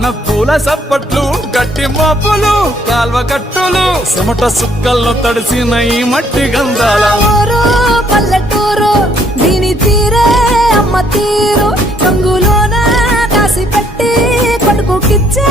కన్న పూల సప్పట్లు గట్టి మోపులు కాల్వ కట్టులు చెమట సుక్కల్లో తడిసిన ఈ మట్టి గంధాల ఊరు పల్లెటూరు దీని తీరే అమ్మ తీరు రంగులోన కాసి పెట్టి కొడుకుకిచ్చే